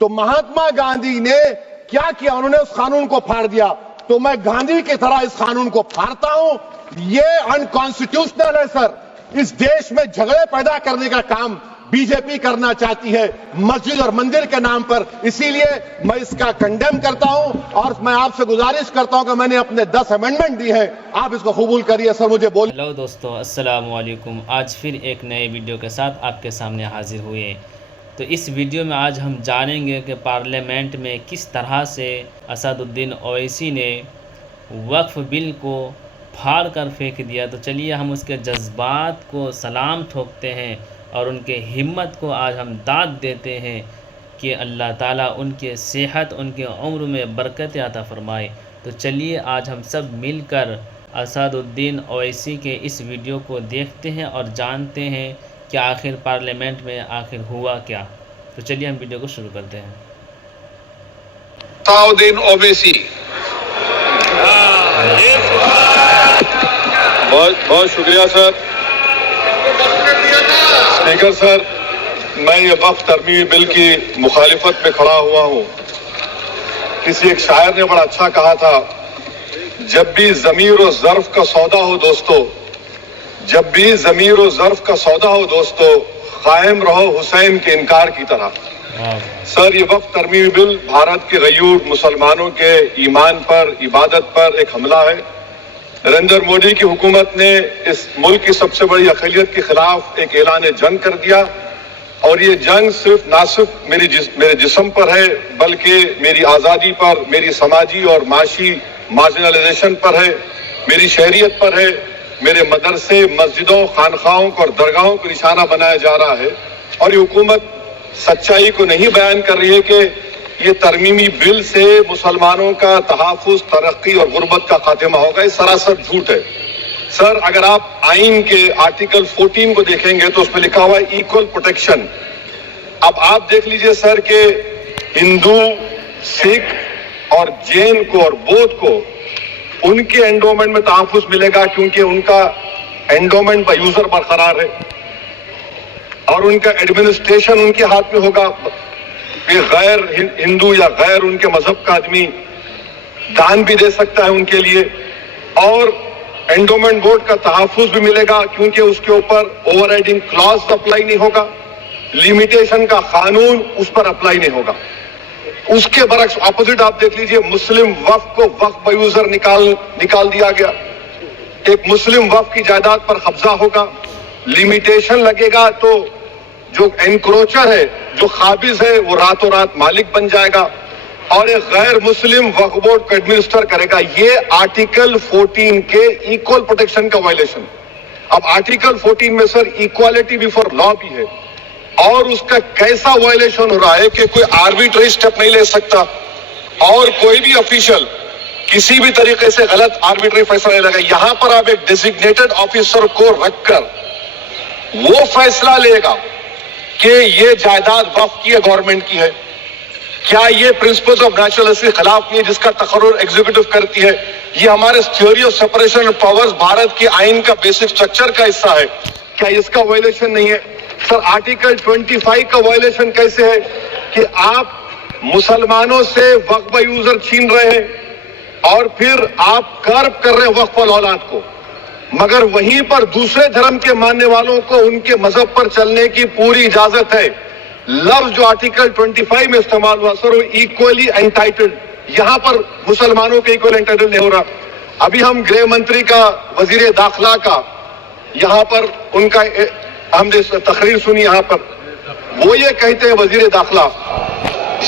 تو مہاتما گاندھی نے کیا کیا؟ انہوں نے اس قانون کو پھاڑ دیا، تو میں گاندھی کی طرح اس قانون کو پھاڑتا ہوں۔ یہ انکانسٹیٹیوشنل ہے سر۔ اس دیش میں جھگڑے پیدا کرنے کا کام بی جے پی کرنا چاہتی ہے مسجد اور مندر کے نام پر، اسی لیے میں اس کا کنڈیم کرتا ہوں اور میں آپ سے گزارش کرتا ہوں کہ میں نے اپنے 10 امینڈمنٹ دی ہیں، آپ اس کو قبول کریے سر۔ مجھے بول ہیلو دوستو، السلام علیکم۔ آج پھر ایک نئے ویڈیو کے ساتھ آپ کے سامنے حاضر ہوئے۔ تو اس ویڈیو میں آج ہم جانیں گے کہ پارلیمنٹ میں کس طرح سے اسد الدین اویسی نے وقف بل کو پھاڑ کر پھینک دیا۔ تو چلیے ہم اس کے جذبات کو سلام ٹھوکتے ہیں اور ان کے ہمت کو آج ہم داد دیتے ہیں کہ اللہ تعالیٰ ان کے صحت، ان کے عمر میں برکت عطا فرمائے۔ تو چلیے آج ہم سب مل کر اسد الدین اویسی کے اس ویڈیو کو دیکھتے ہیں اور جانتے ہیں کہ آخر پارلیمنٹ میں آخر ہوا کیا۔ تو چلیے ہم ویڈیو کو شروع کرتے ہیں۔ اسد الدین اویسی، بہت شکریہ سر۔ اسپیکر صاحب، میں یہ وقف ترمیمی بل کی مخالفت میں کھڑا ہوا ہوں۔ کسی ایک شاعر نے بڑا اچھا کہا تھا، جب بھی ضمیر و ظرف کا سودا ہو دوستو، جب بھی ضمیر و ظرف کا سودا ہو دوستو، قائم رہو حسین کے انکار کی طرح۔ سر، یہ وقف ترمیمی بل بھارت کے غیور مسلمانوں کے ایمان پر، عبادت پر ایک حملہ ہے۔ نریندر مودی کی حکومت نے اس ملک کی سب سے بڑی اقلیت کے خلاف ایک اعلان جنگ کر دیا، اور یہ جنگ نہ صرف میرے جسم پر ہے بلکہ میری آزادی پر، میری سماجی اور معاشی مارجنلائزیشن پر ہے، میری شہریت پر ہے، میرے مدرسے، مسجدوں، خانقاہوں کو اور درگاہوں کو نشانہ بنایا جا رہا ہے۔ اور یہ حکومت سچائی کو نہیں بیان کر رہی ہے کہ یہ ترمیمی بل سے مسلمانوں کا تحفظ، ترقی اور غربت کا خاتمہ ہوگا۔ یہ سراسر جھوٹ ہے۔ سر، اگر آپ آئین کے آرٹیکل 14 کو دیکھیں گے تو اس میں لکھا ہوا ہے ایکول پروٹیکشن۔ اب آپ دیکھ لیجئے سر کہ ہندو، سکھ اور جین کو اور بودھ کو ان کے انڈومنٹ میں تحفظ ملے گا، کیونکہ ان کا انڈومنٹ بائی یوزر برقرار ہے اور ان کا ایڈمنسٹریشن ان کے ہاتھ میں ہوگا۔ کہ غیر ہندو یا غیر ان کے مذہب کا آدمی دان بھی دے سکتا ہے ان کے لیے، اور انڈومنٹ بورڈ کا تحفظ بھی ملے گا، کیونکہ اس کے اوپر اوور رائڈنگ کلاز اپلائی نہیں ہوگا، لیمیٹیشن کا قانون اس پر اپلائی نہیں ہوگا۔ اس کے برعکس اپوزٹ آپ دیکھ لیجئے، مسلم وقف کو وقف بائی یوزر نکال دیا گیا۔ ایک مسلم وقف کی جائیداد پر قبضہ ہوگا، لیمیٹیشن لگے گا تو جو انکروچر ہے، جو قابض ہے، وہ راتوں رات مالک بن جائے گا، اور ایک غیر مسلم وقف بورڈ کو ایڈمنسٹر کرے گا۔ یہ آرٹیکل 14 کے ایکول پروٹیکشن کا وائلیشن۔ اب آرٹیکل 14 میں سر ایکوالٹی بیفور لا بھی ہے، اور اس کا کیسا وائلیشن ہو رہا ہے کہ کوئی آربیٹری سٹیپ نہیں لے سکتا، اور کوئی بھی افیشل کسی بھی طریقے سے غلط آربیٹری فیصلہ نہیں لگا۔ یہاں پر آپ ایک ڈیزگنیٹڈ آفیسر کو رکھ کر وہ فیصلہ لے گا کہ یہ جائیداد وقف کی ہے، گورنمنٹ کی ہے۔ کیا یہ پرنسپلز آف نیچرلس کے خلاف نہیں ہے جس کا تقرر ایگزیکٹو کرتی ہے؟ یہ ہمارے theory of separation of powers Bharat کے آئین کا بیسک سٹرکچر کا حصہ ہے، کیا اس کا وائلیشن نہیں ہے؟ سر، آرٹیکل 25 کا وائلیشن کیسے ہے کہ آپ مسلمانوں سے وقف بائی یوزر چھین رہے ہیں اور پھر آپ کرب کر رہے ہیں وقف الاولاد کو، مگر وہیں پر دوسرے دھرم کے ماننے والوں کو ان کے مذہب پر چلنے کی پوری اجازت ہے۔ لفظ جو آرٹیکل 25 میں استعمال ہوا سر، وہ ایکولی انٹائٹلڈ، یہاں پر مسلمانوں کے ایکولی انٹائٹلڈ نہیں ہو رہا۔ ابھی ہم گृہ منتری کا، وزیر داخلہ کا، یہاں پر ان کا ہم نے تقریر سنی، یہاں پر وہ یہ کہتے ہیں وزیر داخلہ،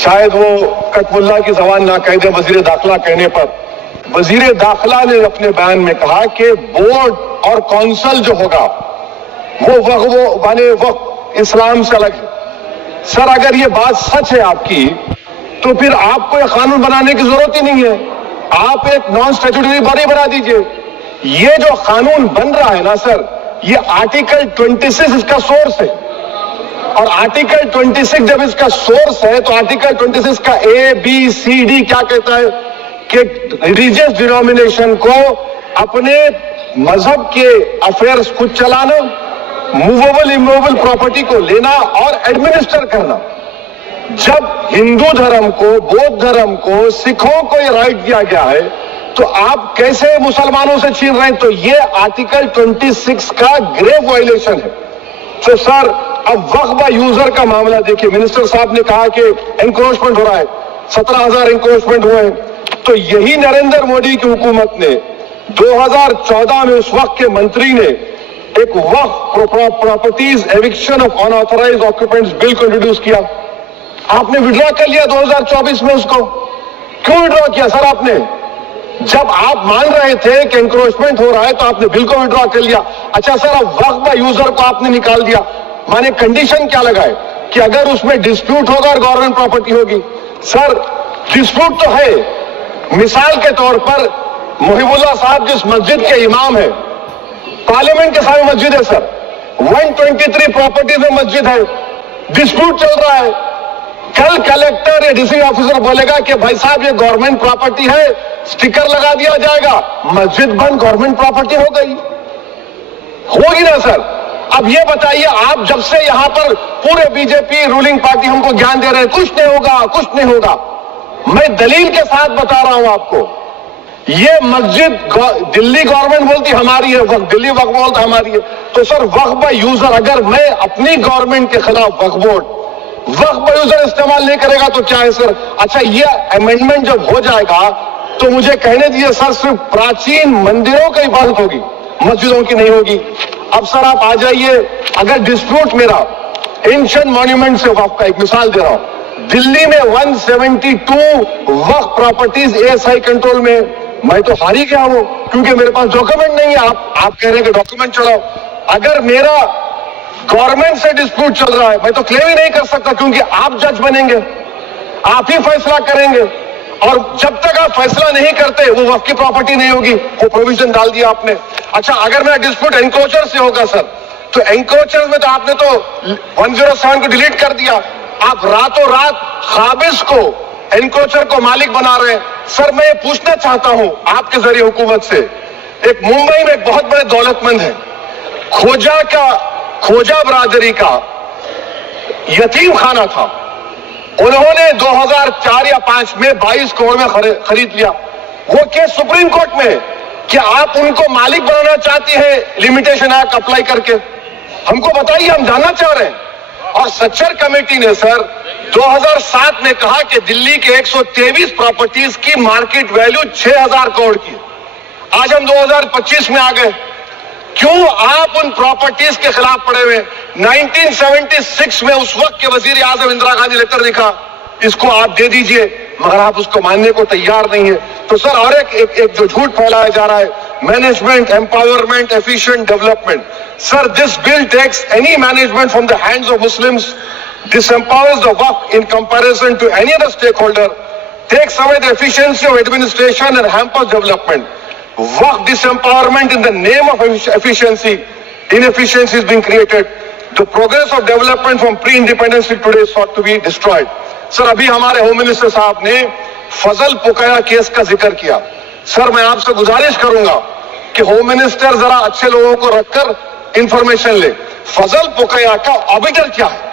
شاید وہ کٹب اللہ کی زبان نہ کہہ دیں وزیر داخلہ کہنے پر، وزیر داخلہ نے اپنے بیان میں کہا کہ بورڈ اور کونسل جو ہوگا وہ وقف اسلام سے الگ ہے۔ سر، اگر یہ بات سچ ہے آپ کی، تو پھر آپ کو یہ قانون بنانے کی ضرورت ہی نہیں ہے، آپ ایک نان اسٹیچوٹری باڈی بنا دیجئے۔ یہ جو قانون بن رہا ہے نا سر، یہ آرٹیکل 26 اس کا سورس ہے، اور آرٹیکل 26 جب اس کا سورس ہے تو آرٹیکل 26 کا ABCD کیا کہتا ہے کہ ریلیجیس ڈینومینیشن کو اپنے مذہب کے افیئرز خود چلانا، موویبل اموویبل پراپرٹی کو لینا اور ایڈمنسٹر کرنا۔ जब हिंदू धर्म को, बौद्ध धर्म को, सिखों को ये राइट दिया गया है, तो आप कैसे मुसलमानों से छीन रहे हैं? तो ये आर्टिकल 26 का ग्रेव वायलेशन है। तो सर, अब वक्फ बाय यूजर का मामला देखिए, मिनिस्टर साहब ने कहा कि एनक्रोचमेंट हो रहा है, 17,000 एनक्रोचमेंट हुए हैं। तो यही नरेंद्र मोदी की हुकूमत ने 2014 में उस वक्त के मंत्री ने एक Waqf properties eviction of unauthorised occupants bill को इंट्रोड्यूस किया। आपने विड्रॉ कर लिया 2024 में उसको। क्यों विड्रॉ किया सर आपने? जब आप मान रहे थे कि एनक्रोचमेंट हो रहा है तो आपने बिल को विड्रॉ कर लिया। अच्छा सर, अब वक्फ बाय यूजर को आपने निकाल दिया। माने कंडीशन क्या लगाए कि अगर उसमें डिस्प्यूट होगा और गवर्नमेंट प्रॉपर्टी होगी। सर, डिस्प्यूट तो है। मिसाल के तौर पर मुहिबुल्लाह साहब जिस मस्जिद के इमाम है, पार्लियामेंट के सामने मस्जिद है सर, 123 प्रॉपर्टीज में मस्जिद है, डिस्प्यूट चल रहा है। कल कलेक्टर या डीसी ऑफिसर बोलेगा कि भाई साहब ये गवर्नमेंट प्रॉपर्टी है, स्टिकर लगा दिया जाएगा, मस्जिद बंद, गवर्नमेंट प्रॉपर्टी हो गई, होगी ना सर? अब ये बताइए, आप जब से यहां पर पूरे बीजेपी रूलिंग पार्टी हमको ज्ञान दे रहे हैं कुछ नहीं होगा, कुछ नहीं होगा, मैं दलील के साथ बता रहा हूं आपको। ये मस्जिद दिल्ली गवर्नमेंट बोलती हमारी है, दिल्ली वक्फ बोर्ड हमारी है। तो सर, वक्फ बाय यूजर, अगर मैं अपनी गवर्नमेंट के खिलाफ वक्फ बोर्ड वक्फ बाय यूजर इस्तेमाल नहीं करेगा तो क्या है सर? अच्छा, ये अमेंडमेंट जब हो जाएगा तो मुझे कहने दीजिए सर, सिर्फ प्राचीन मंदिरों की इबादत होगी, मस्जिदों की नहीं होगी। अब सर आप आ जाइए, अगर डिस्प्यूट मेरा एंशिएंट मॉन्यूमेंट से वक्फ का, एक मिसाल दे रहा हूं, दिल्ली में 172 वक्फ प्रॉपर्टीज एएसआई कंट्रोल में, मैं तो हार ही गया हूं क्योंकि मेरे पास डॉक्यूमेंट नहीं है। आप कह रहे हैं कि डॉक्यूमेंट चढ़ाओ। अगर मेरा गवर्नमेंट से डिस्प्यूट चल रहा है, मैं तो क्लेम ही नहीं कर सकता क्योंकि आप जज बनेंगे, आप ही फैसला करेंगे, और जब तक आप फैसला नहीं करते वो वक्फ की प्रॉपर्टी नहीं होगी। वो प्रोविजन डाल दिया आपने। अच्छा, अगर मेरा डिस्प्यूट एनक्रोचर से होगा सर, तो एनक्रोचर में तो आपने तो 107 को डिलीट कर दिया। आप रातों रात काबिज को, एनक्रोचर को मालिक बना रहे हैं। सर, मैं ये पूछना चाहता हूं आपके जरिए हुकूमत से, एक मुंबई में एक बहुत बड़े दौलतमंद है, खोजा बरादरी का यतीम खाना था, उन्होंने 2004 या 5 में 22 करोड़ में खरीद लिया। वो केस सुप्रीम कोर्ट में कि आप उनको मालिक बनाना चाहती हैं लिमिटेशन एक्ट अप्लाई करके, हमको बताइए, हम जानना चाह रहे हैं। और सच्चर कमेटी ने सर 2007 में कहा कि दिल्ली के 123 प्रॉपर्टीज की मार्केट वैल्यू 6,000 करोड़ की। आज हम 2025 में आ गए, क्यों आप उन प्रॉपर्टीज के खिलाफ पड़े हुए? 1976 में उस वक्त के वजीर आजम इंदिरा गांधी लेटर लिखा, इसको आप दे दीजिए, मगर आप उसको मानने को तैयार नहीं है। तो सर, और एक जो झूठ फैलाया जा रहा है, management, empowerment, efficient development. Sir, this bill takes any management from the hands of Muslims, disempowers the Waqf in comparison to any other stakeholder, takes away the efficiency of administration and hampers development. Waqf disempowerment in the name of efficiency, inefficiency is being created. The progress of development from pre-independence till today is sought to be destroyed. Sir, अभी हमारे home minister साहब ने फजल पुकाया case का जिक्र किया। Sir, मैं आपसे गुजारिश करूंगा कि होम मिनिस्टर जरा अच्छे लोगों को रखकर इंफॉर्मेशन ले। फजल पुकाया का ऑबिटर क्या है?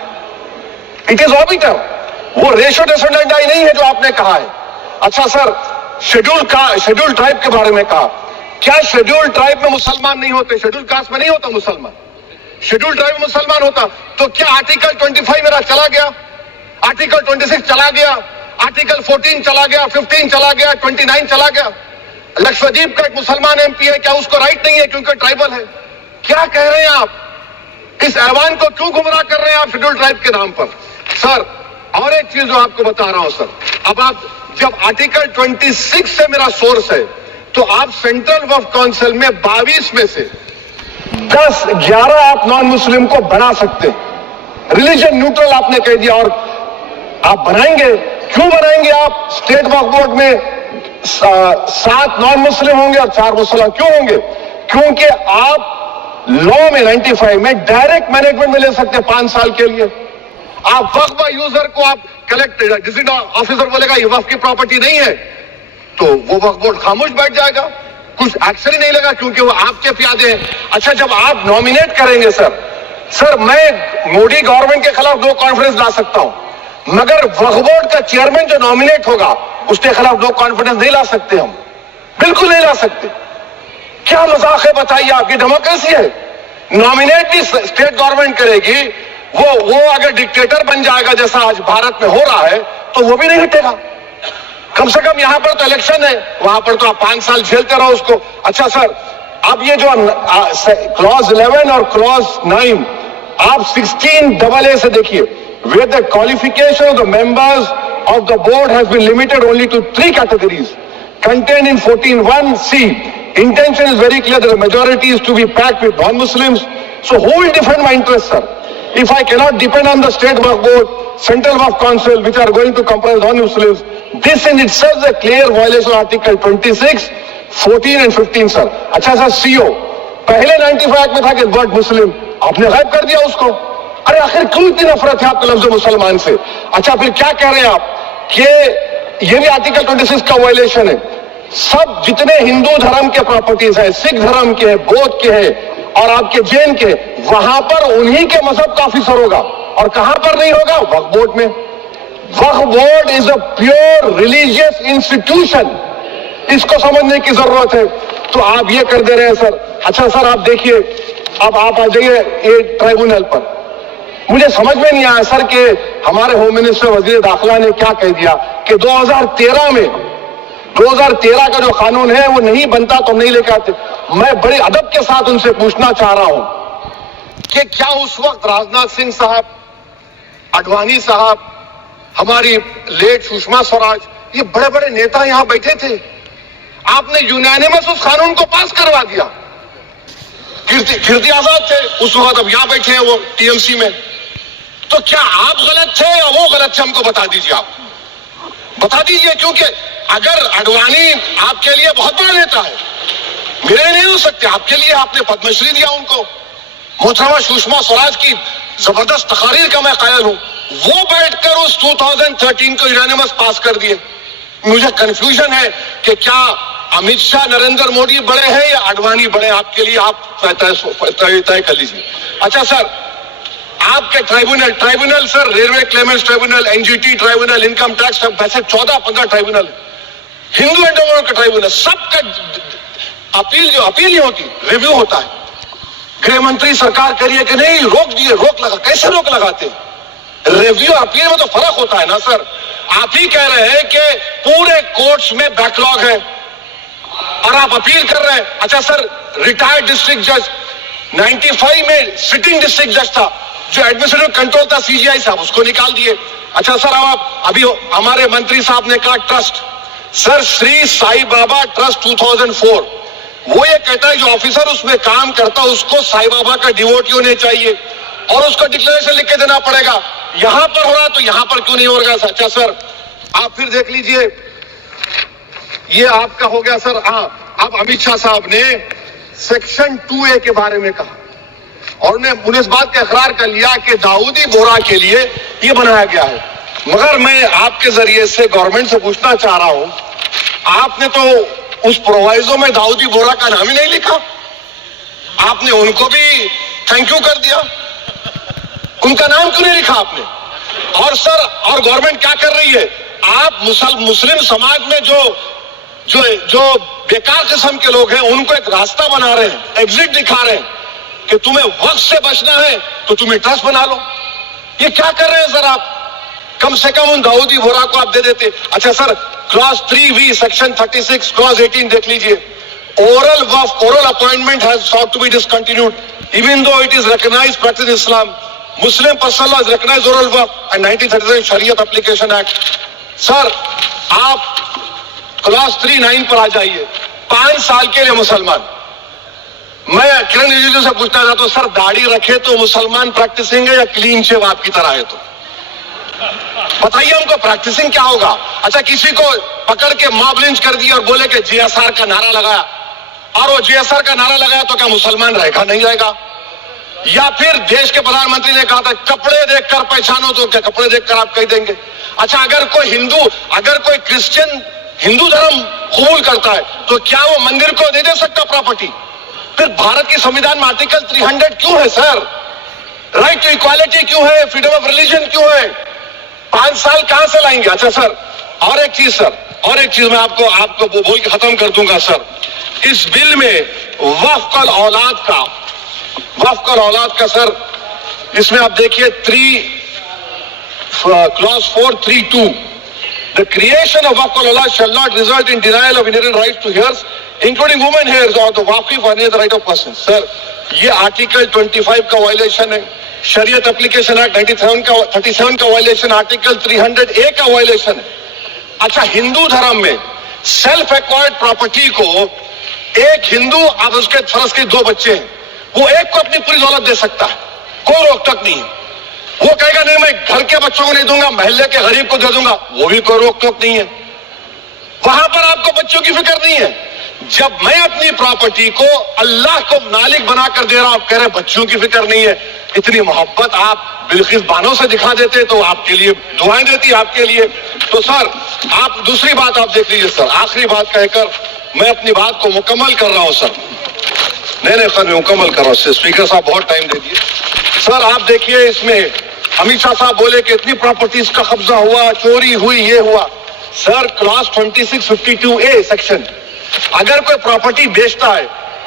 इट इज ऑबिटर, वो रेशो डेसेंडेंटाई नहीं है जो आपने कहा है। अच्छा सर, शेड्यूल ट्राइब के बारे में कहा, क्या शेड्यूल ट्राइब में मुसलमान नहीं होते? शेड्यूल कास्ट में नहीं होता मुसलमान, शेड्यूल ट्राइब में मुसलमान होता। तो क्या आर्टिकल 25 मेरा चला गया, आर्टिकल 26 चला गया, आर्टिकल 14 चला गया, 15 चला गया, 29 चला गया? लक्षद्वीप का एक मुसलमान एमपी है, क्या उसको राइट नहीं है क्योंकि ट्राइबल है? क्या कह रहे हैं आप? इस ऐवान को क्यों गुमराह कर रहे हैं आप शेड्यूल ट्राइब के नाम पर? सर, और एक चीज जो आपको बता रहा हूं सर, अब आप जब आर्टिकल 26 से मेरा सोर्स है, तो आप सेंट्रल वक्फ काउंसिल में 22 में से 10-11 आप नॉन मुस्लिम को बना सकते हैं। रिलीजन न्यूट्रल आपने कह दिया, और आप बनाएंगे, क्यों बनाएंगे आप? स्टेट वक्फ बोर्ड में 7 नॉन मुस्लिम होंगे और 4 मुसलमान क्यों होंगे? क्योंकि आप लॉ में 95 में डायरेक्ट मैनेजमेंट में ले सकते हैं 5 साल के लिए। आप वक्फ बाय यूजर को आप कलेक्टर डिस्ट्रिक्ट ऑफिसर बोलेगा ये वक्फ की प्रॉपर्टी नहीं है, तो वो वक्फ बोर्ड खामोश बैठ जाएगा, कुछ एक्शन ही नहीं लगा क्योंकि वो आपके प्यादे हैं। अच्छा, जब आप नॉमिनेट करेंगे सर, मैं मोदी गवर्नमेंट के खिलाफ 2 कॉन्फ्रेंस ला सकता हूं। मगर वक्फ बोर्ड का चेयरमैन जो नॉमिनेट होगा उसके खिलाफ नो कॉन्फिडेंस नहीं ला सकते हम, बिल्कुल नहीं ला सकते। क्या मजाक है बताइए, आपकी डेमोक्रेसी है। नॉमिनेट भी स्टेट गवर्नमेंट करेगी, वो अगर डिक्टेटर बन जाएगा जैसा आज भारत में हो रहा है तो वो भी नहीं हटेगा। कम से कम यहां पर तो इलेक्शन है, वहां पर तो आप 5 साल झेलते रहो उसको। अच्छा सर, अब ये जो क्लॉज 11 और क्लॉज 9 आप 16AA से देखिए, where the qualification of the members of the board has been limited only to 3 categories contained in 14(1)(c). Intention is very clear that the majority is to be packed with non-Muslims. So who will defend my interests, sir? If I cannot depend on the state Waqf board, central Waqf council, which are going to comprise non-Muslims, this in itself is a clear violation of Article 26, 14 and 15, sir. अच्छा sir, CO पहले 95 act में था कि word मुस्लिम, आपने गायब कर दिया उसको। अरे आखिर क्यों इतनी नफरत है आपके लफ्ज मुसलमान से? अच्छा फिर क्या कह रहे हैं आप कि ये भी आर्टिकल 26 का वायलेशन है। सब जितने हिंदू धर्म के प्रॉपर्टीज है, सिख धर्म के है, बौद्ध के है और आपके जैन के, वहां पर उन्हीं के मजहब का ऑफिसर होगा। और कहां पर नहीं होगा? वक्फ बोर्ड में। Waqf board is a pure religious institution, इसको समझने की जरूरत है। तो आप ये कर दे रहे हैं सर। अच्छा सर, आप देखिए, अब आप आ जाइए ये ट्राइब्यूनल पर। मुझे समझ में नहीं आया सर कि हमारे होम मिनिस्टर वजीर दाखिला ने क्या कह दिया कि 2013 का जो कानून है वो नहीं बनता तो नहीं लेकर आते। मैं बड़े अदब के साथ उनसे पूछना चाह रहा हूं कि क्या उस वक्त राजनाथ सिंह साहब, आडवाणी साहब, हमारी लेट सुषमा स्वराज, ये बड़े बड़े नेता यहां बैठे थे, आपने यूनानिमस उस कानून को पास करवा दिया। कीर्ति आजाद थे उस वक्त, अब यहां बैठे हैं वो टीएमसी में। तो क्या आप गलत थे या वो गलत थे? हमको बता दीजिए, आप बता दीजिए। क्योंकि अगर आडवाणी आपके लिए बहुत बड़ा नेता है, मेरे नहीं हो सकते, आपके लिए आपने पद्मश्री दिया उनको। मोहतरमा सुषमा स्वराज की जबरदस्त तकारीर का मैं कायल हूं, वो बैठकर उस 2013 को यूनानिमस पास कर दिए। मुझे कंफ्यूजन है कि क्या अमित शाह, नरेंद्र मोदी बड़े हैं या आडवाणी बड़े? आपके लिए आप तय कर लीजिए। अच्छा सर, आपके tribunal sir, railway Clements tribunal, NGT tribunal, income tax, वैसे 14-15 ट्राइब्यूनल, हिंदू एंड मुस्लिम का ट्राइब्यूनल, सबका अपील नहीं होती, रिव्यू होता है। गृह मंत्री सरकार करिए कि नहीं, रोक दिए, रोक लगा, कैसे रोक लगाते? रिव्यू अपील में तो फर्क होता है ना सर। आप ही कह रहे हैं कि पूरे कोर्ट्स में बैकलॉग है और आप अपील कर रहे हैं। अच्छा सर, रिटायर्ड डिस्ट्रिक्ट जज 95 में सिटिंग डिस्ट्रिक्ट जज था, जो एडमिनिस्ट्रेटिव कंट्रोल था सीजीआई साहब, उसको निकाल दिए। अच्छा सर, आप अभी हमारे मंत्री साहब ने कहा trust, sir Shri Sai Baba trust 2004, वो ये कहता है जो ऑफिसर उसमें काम करता है उसको साई बाबा का डिवोटी होने चाहिए और उसको डिक्लेरेशन लिख के देना पड़ेगा। यहां पर हो रहा तो यहां पर क्यों नहीं हो रहा? अच्छा सर, आप फिर देख लीजिए, ये आपका हो गया सर। हाँ, अब अमित शाह साहब ने सेक्शन 2A के बारे में कहा और उन्हें इस बात का इकरार कर लिया कि दाऊदी बोहरा के लिए ये बनाया गया है। मगर मैं आपके जरिए से गवर्नमेंट से पूछना चाह रहा हूं, आपने तो उस प्रोवाइजो में दाऊदी बोहरा का नाम ही नहीं लिखा, आपने उनको भी थैंक यू कर दिया, उनका नाम क्यों नहीं लिखा आपने? और सर, और गवर्नमेंट क्या कर रही है? आप मुस्लिम समाज में जो बेकार किस्म के लोग हैं उनको एक रास्ता बना रहे हैं, एग्जिट दिखा रहे हैं कि तुम्हें वक्त से बचना है तो तुम्हें ट्रस्ट बना लो। ये क्या कर रहे हैं सर आप? कम से कम उन दाऊदी बोहरा को आप दे देते। अच्छा sir, clause 3V section 36 clause 18 देख लीजिए, oral appointment has sought to be discontinued even though it is recognized practice in Islam. Muslim personal law has recognized oral waqf and 1937 Shariat Application Act. Sir, आप clause 3(9) पर आ जाइए, 5 साल के लिए मुसलमान। मैं किरण रिजिजू से पूछना चाहता हूं, सर दाढ़ी रखे तो मुसलमान प्रैक्टिसिंग है या क्लीन शेव आपकी तरह है? तो बताइए हमको, प्रैक्टिसिंग क्या होगा? अच्छा, किसी को पकड़ के मॉब लिंच कर दिया और बोले कि JSR का नारा लगाया, और वो JSR का नारा लगाया तो क्या मुसलमान रहेगा? नहीं रहेगा। या फिर देश के प्रधानमंत्री ने कहा था कपड़े देखकर पहचानो, तो क्या कपड़े देखकर आप कह देंगे? अच्छा, अगर कोई क्रिश्चियन हिंदू धर्म कबूल करता है तो क्या वो मंदिर को दे सकता प्रॉपर्टी? फिर भारत के संविधान में आर्टिकल 300 क्यों है सर? राइट टू इक्वालिटी क्यों है? फ्रीडम ऑफ रिलीजन क्यों है? 5 साल कहां से लाएंगे? अच्छा सर, और एक चीज सर, और एक चीज मैं आपको बोल के खत्म कर दूंगा सर। इस बिल में वफ़्क़ औलाद का सर, इसमें आप देखिए clause 432, the creation of waqf al-awlad shall not result in denial of inherent rights to heirs, including women heirs or the waqif or any other right of person. Sir, ये article 25 का violation है, शरीयत application act 37 का violation, article 300A का violation है। अच्छा, हिंदू धर्म में सेल्फ एक्वायर्ड प्रॉपर्टी को एक हिंदू, अब उसके फर्ज के 2 बच्चे हैं, वो एक को अपनी पूरी दौलत दे सकता है, कोई रोक टोक नहीं है। वो कहेगा नहीं मैं घर के बच्चों को नहीं दूंगा, महल्ले के गरीब को दे दूंगा, वो भी कोई रोक टोक नहीं है। वहां पर आपको बच्चों की फिक्र नहीं है। जब मैं अपनी प्रॉपर्टी को अल्लाह को मालिक बनाकर दे रहा हूं, आप कह रहे बच्चों की फिक्र नहीं है। इतनी मोहब्बत आप बिल्किस बानो से दिखा देते तो आपके लिए दुआएं देती आपके लिए। तो सर, आप दूसरी बात आप देख लीजिए सर, आखिरी बात कहकर मैं अपनी बात को मुकम्मल कर रहा हूं सर। नहीं सर, मैं मुकम्मल कर रहा हूं। स्पीकर साहब बहुत टाइम दे दिए सर। आप देखिए, इसमें अमित शाह साहब बोले कि इतनी प्रॉपर्टीज का कब्जा हुआ, चोरी हुई, ये हुआ। सर, क्लास 2652A सेक्शन, अगर कोई प्रॉपर्टी बेचता है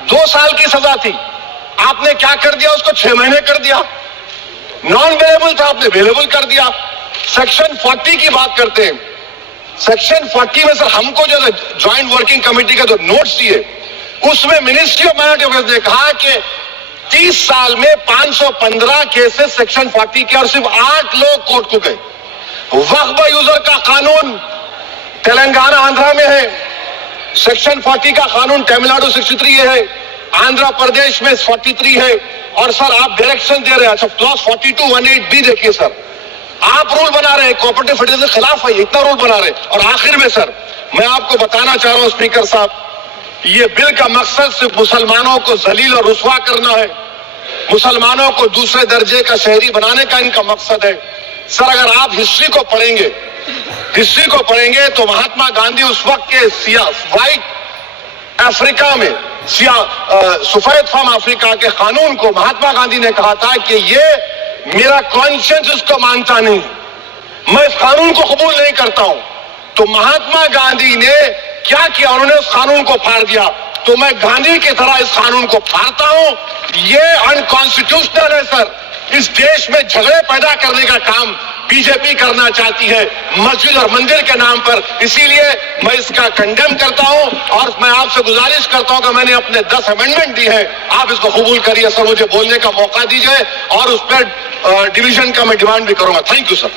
2 साल की सजा थी, आपने क्या कर दिया, उसको 6 महीने कर दिया। नॉन अवेलेबल था, आपने अवेलेबल कर दिया। सेक्शन 40 की बात करते हैं। सेक्शन 40 में सर हमको जो ज्वाइंट वर्किंग कमेटी का जो नोट्स दिए, उसमें मिनिस्ट्री ऑफ माइनॉरिटी अफेयर्स ने कहा कि 30 साल में 515 केसेस सेक्शन 40 के, और सिर्फ 8 लोग कोर्ट को गए। वक्फ यूजर का कानून तेलंगाना आंध्रा में है, सेक्शन 40 का कानून तमिलनाडु 63 है, आंध्र प्रदेश में 43 है। और सर आप डायरेक्शन दे रहे हैं, अच्छा क्लॉज 4218B देखिए सर, आप रूल बना रहे हैं, कोऑपरेटिव फेडरेशन के खिलाफ है, इतना रूल बना रहे हैं। और आखिर में सर मैं आपको बताना चाह रहा हूं स्पीकर साहब, ये बिल का मकसद सिर्फ मुसलमानों को जलील और रुस्वा करना है, मुसलमानों को दूसरे दर्जे का शहरी बनाने का इनका मकसद है। सर, अगर आप हिस्ट्री को पढ़ेंगे तो महात्मा गांधी उस वक्त के व्हाइट अफ्रीका में सफेद फार्म अफ्रीका के कानून को महात्मा गांधी ने कहा था कि ये मेरा कॉन्शियंस इसको मानता नहीं, मैं इस कानून को कबूल नहीं करता हूं। तो महात्मा गांधी ने क्या किया, उन्होंने उस कानून को फाड़ दिया। तो मैं गांधी की तरह इस कानून को फाड़ता हूं। ये अनकॉन्स्टिट्यूशनल है सर। इस देश में झगड़े पैदा करने का काम बीजेपी करना चाहती है मस्जिद और मंदिर के नाम पर, इसीलिए मैं इसका कंडेम करता हूं। और मैं आपसे गुजारिश करता हूं कि मैंने अपने 10 अमेंडमेंट दी है, आप इसको कबूल करिए सर, मुझे बोलने का मौका दीजिए, और उस पर डिवीजन का मैं डिमांड भी करूंगा। Thank you sir.